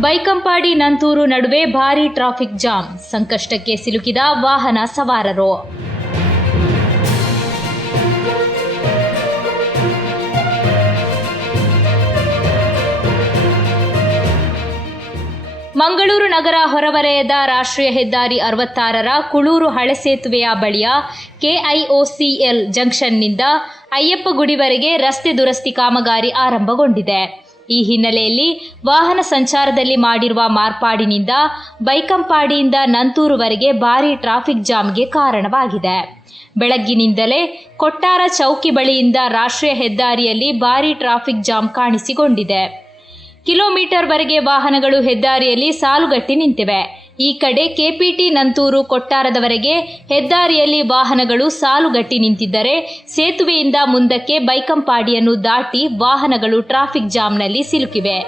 ಬೈಕಂಪಾಡಿ ನಂತೂರು ನಡುವೆ ಭಾರೀ traffic jam. ಸಂಕಷ್ಟಕ್ಕೆ ಸಿಲುಕಿದ ವಾಹನ ಸವಾರರು. ಮಂಗಳೂರು ನಗರ ಹೊರವಲಯದ ರಾಷ್ಟ್ರೀಯ ಹೆದ್ದಾರಿ ಅರವತ್ತಾರರ ಕುಳೂರು ಹಳೆ ಸೇತುವೆಯ ಬಳಿಯ ಕೆಐಒಸಿಎಲ್ ಜಂಕ್ಷನ್ನಿಂದ ಅಯ್ಯಪ್ಪ ಗುಡಿವರೆಗೆ ರಸ್ತೆ ದುರಸ್ತಿ ಕಾಮಗಾರಿ ಆರಂಭಗೊಂಡಿದೆ. ಈ ಹಿನ್ನೆಲೆಯಲ್ಲಿ ವಾಹನ ಸಂಚಾರದಲ್ಲಿ ಮಾಡಿರುವ ಮಾರ್ಪಾಡಿನಿಂದ ಬೈಕಂಪಾಡಿಯಿಂದ ನಂತೂರುವರೆಗೆ ಭಾರೀ ಟ್ರಾಫಿಕ್ ಜಾಮ್ಗೆ ಕಾರಣವಾಗಿದೆ. ಬೆಳಗ್ಗಿನಿಂದಲೇ ಕೊಟ್ಟಾರ ಚೌಕಿ ಬಳಿಯಿಂದ ರಾಷ್ಟ್ರೀಯ ಹೆದ್ದಾರಿಯಲ್ಲಿ ಭಾರೀ ಟ್ರಾಫಿಕ್ ಜಾಮ್ ಕಾಣಿಸಿಕೊಂಡಿದೆ. ಕಿಲೋಮೀಟರ್ವರೆಗೆ ವಾಹನಗಳು ಹೆದ್ದಾರಿಯಲ್ಲಿ ಸಾಲುಗಟ್ಟಿ ನಿಂತಿವೆ. ಈ ಕಡೆ ಕೆಪಿಟಿ ನಂತೂರು ಕೊಟ್ಟಾರದವರೆಗೆ ಹೆದ್ದಾರಿಯಲ್ಲಿ ವಾಹನಗಳು ಸಾಲುಗಟ್ಟಿ ನಿಂತಿದ್ದರೆ ಸೇತುವೆಯಿಂದ ಮುಂದಕ್ಕೆ ಬೈಕಂಪಾಡಿಯನ್ನು ದಾಟಿ ವಾಹನಗಳು ಟ್ರಾಫಿಕ್ ಜಾಮ್ನಲ್ಲಿ ಸಿಲುಕಿವೆ.